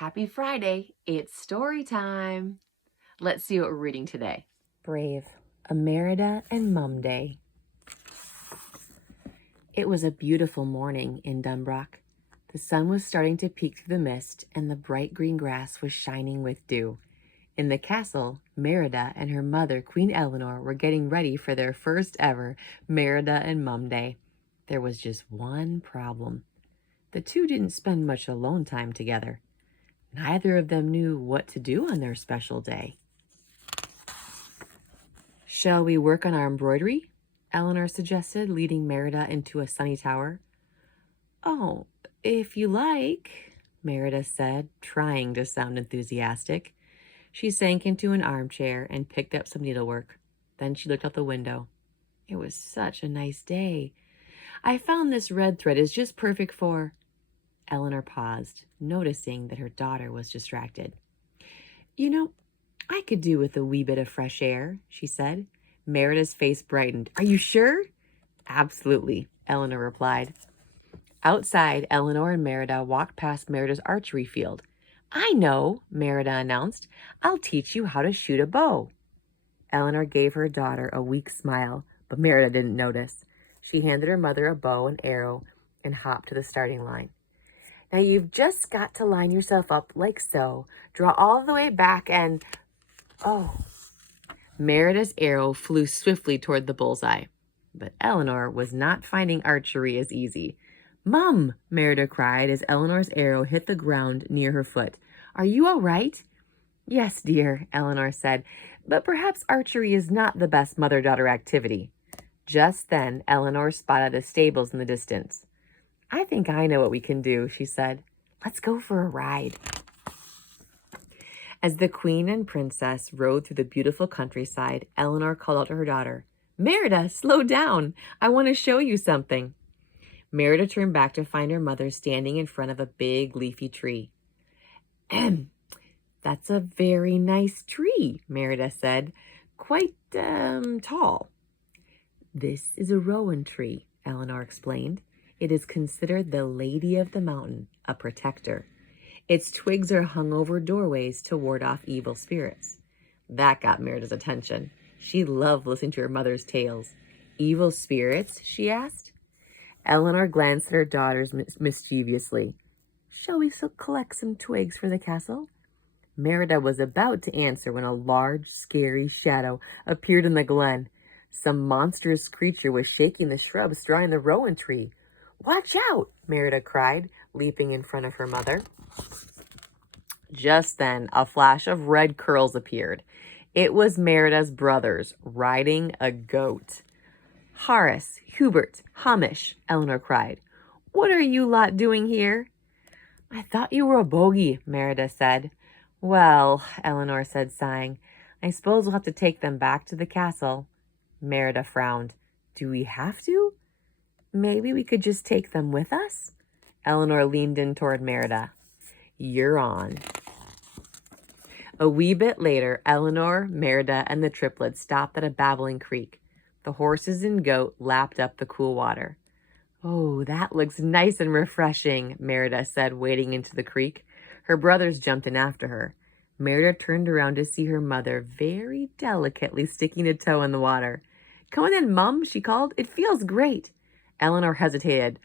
Happy Friday, it's story time. Let's see what we're reading today. Brave, A Merida and Mum Day. It was a beautiful morning in Dunbrook. The sun was starting to peek through the mist, and the bright green grass was shining with dew. In the castle, Merida and her mother, Queen Eleanor, were getting ready for their first ever Merida and Mum Day. There was just one problem. The two didn't spend much alone time together. Neither of them knew what to do on their special day. "Shall we work on our embroidery?" Eleanor suggested, leading Merida into a sunny tower. "Oh, if you like," Merida said, trying to sound enthusiastic. She sank into an armchair and picked up some needlework. Then she looked out the window. It was such a nice day. "I found this red thread is just perfect for—" Eleanor paused, noticing that her daughter was distracted. "You know, I could do with a wee bit of fresh air," she said. Merida's face brightened. "Are you sure?" "Absolutely," Eleanor replied. Outside, Eleanor and Merida walked past Merida's archery field. "I know," Merida announced. "I'll teach you how to shoot a bow." Eleanor gave her daughter a weak smile, but Merida didn't notice. She handed her mother a bow and arrow and hopped to the starting line. "Now you've just got to line yourself up like so. Draw all the way back and—" Oh! Merida's arrow flew swiftly toward the bullseye. But Eleanor was not finding archery as easy. "Mum!" Merida cried as Eleanor's arrow hit the ground near her foot. "Are you all right?" "Yes, dear," Eleanor said, "but perhaps archery is not the best mother-daughter activity." Just then, Eleanor spotted the stables in the distance. "I think I know what we can do," she said. "Let's go for a ride." As the queen and princess rode through the beautiful countryside, Eleanor called out to her daughter, "Merida, slow down. I want to show you something." Merida turned back to find her mother standing in front of a big leafy tree. "That's a very nice tree," Merida said. "Quite, tall." "This is a rowan tree," Eleanor explained. "It is considered the Lady of the Mountain, a protector. Its twigs are hung over doorways to ward off evil spirits." That got Merida's attention. She loved listening to her mother's tales. "Evil spirits?" she asked. Eleanor glanced at her daughters mischievously. "Shall we collect some twigs for the castle?" Merida was about to answer when a large, scary shadow appeared in the glen. Some monstrous creature was shaking the shrubs surrounding the rowan tree. "Watch out!" Merida cried, leaping in front of her mother. Just then, a flash of red curls appeared. It was Merida's brothers riding a goat. "Horace, Hubert, Hamish," Eleanor cried. "What are you lot doing here?" "I thought you were a bogey," Merida said. "Well," Eleanor said, sighing, "I suppose we'll have to take them back to the castle." Merida frowned. "Do we have to? Maybe we could just take them with us?" Eleanor leaned in toward Merida. "You're on." A wee bit later, Eleanor, Merida, and the triplets stopped at a babbling creek. The horses and goat lapped up the cool water. "Oh, that looks nice and refreshing," Merida said, wading into the creek. Her brothers jumped in after her. Merida turned around to see her mother very delicately sticking a toe in the water. "Come on in, Mum," she called. "It feels great." Eleanor hesitated.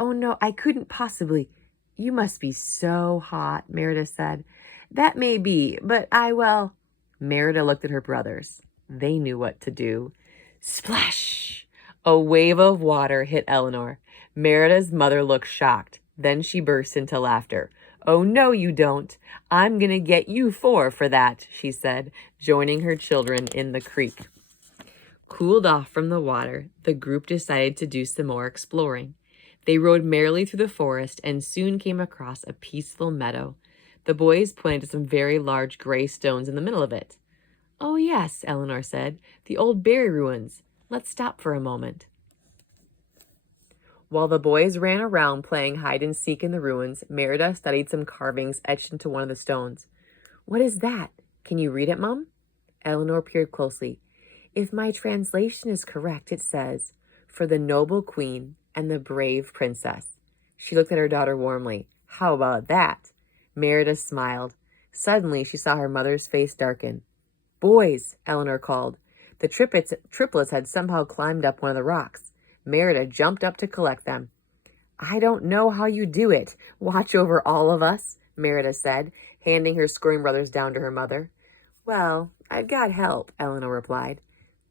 "Oh, no, I couldn't possibly." "You must be so hot," Merida said. "That may be, but well..." Merida looked at her brothers. They knew what to do. Splash! A wave of water hit Eleanor. Merida's mother looked shocked. Then she burst into laughter. "Oh, no, you don't. I'm going to get you four for that," she said, joining her children in the creek. Cooled off from the water, the group decided to do some more exploring. They rode merrily through the forest and soon came across a peaceful meadow. The boys pointed to some very large gray stones in the middle of it. "Oh, yes," Eleanor said, "the old berry ruins. Let's stop for a moment." While the boys ran around playing hide and seek in the ruins, Merida studied some carvings etched into one of the stones. "What is that? Can you read it, Mum?" Eleanor peered closely. "If my translation is correct, it says, 'For the noble queen and the brave princess.'" She looked at her daughter warmly. "How about that?" Merida smiled. Suddenly, she saw her mother's face darken. Boys, Eleanor called. The triplets had somehow climbed up one of the rocks. Merida jumped up to collect them. I don't know how you do it. Watch over all of us, Merida said, handing her scoring brothers down to her mother. Well, I've got help, Eleanor replied.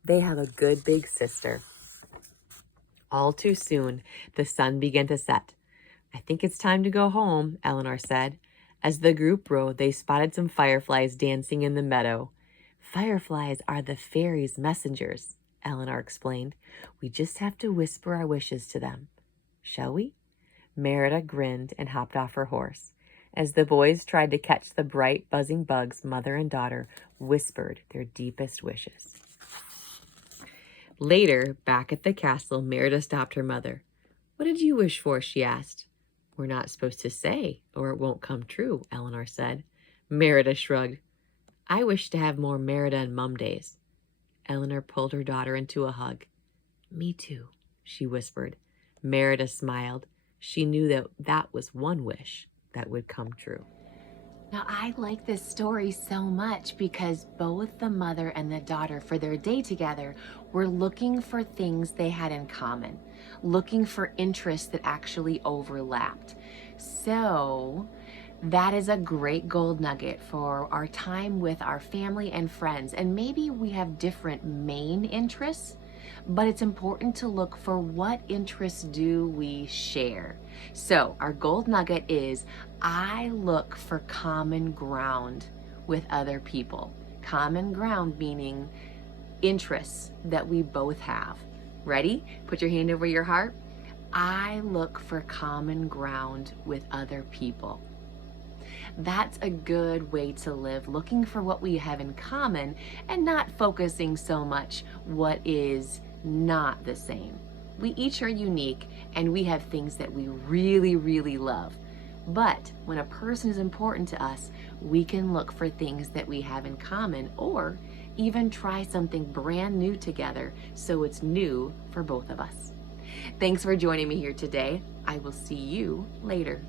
They have a good big sister. All too soon, the sun began to set. I think it's time to go home, Eleanor said. As the group rode, they spotted some fireflies dancing in the meadow. Fireflies are the fairies' messengers, Eleanor explained. We just have to whisper our wishes to them. Shall we? Merida grinned and hopped off her horse. As the boys tried to catch the bright, buzzing bugs, mother and daughter whispered their deepest wishes. Later, back at the castle, Merida stopped her mother. What did you wish for? She asked. We're not supposed to say, or it won't come true, Eleanor said. Merida shrugged. I wish to have more Merida and Mum days. Eleanor pulled her daughter into a hug. Me too, she whispered. Merida smiled. She knew that was one wish that would come true. Now, I like this story so much because both the mother and the daughter, for their day together, were looking for things they had in common, looking for interests that actually overlapped. So that is a great gold nugget for our time with our family and friends. And maybe we have different main interests, but it's important to look for what interests do we share. So our gold nugget is, I look for common ground with other people. Common ground meaning interests that we both have. Ready? Put your hand over your heart. I look for common ground with other people. That's a good way to live, looking for what we have in common and not focusing so much what is not the same. We each are unique and we have things that we really, really love. But when a person is important to us, we can look for things that we have in common or even try something brand new together so it's new for both of us. Thanks for joining me here today. I will see you later.